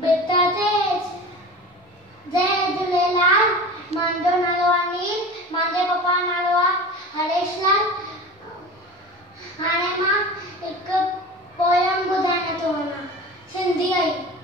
बेटा तेज जय झूलेलाल। मुंहिंजो नालो अनिल, मुंहिंजे पप्पा नालो आहे हरेशलाल। हाणे मां हिकु पोयम ॿुधाइण थो वञा सिंधीअ ई।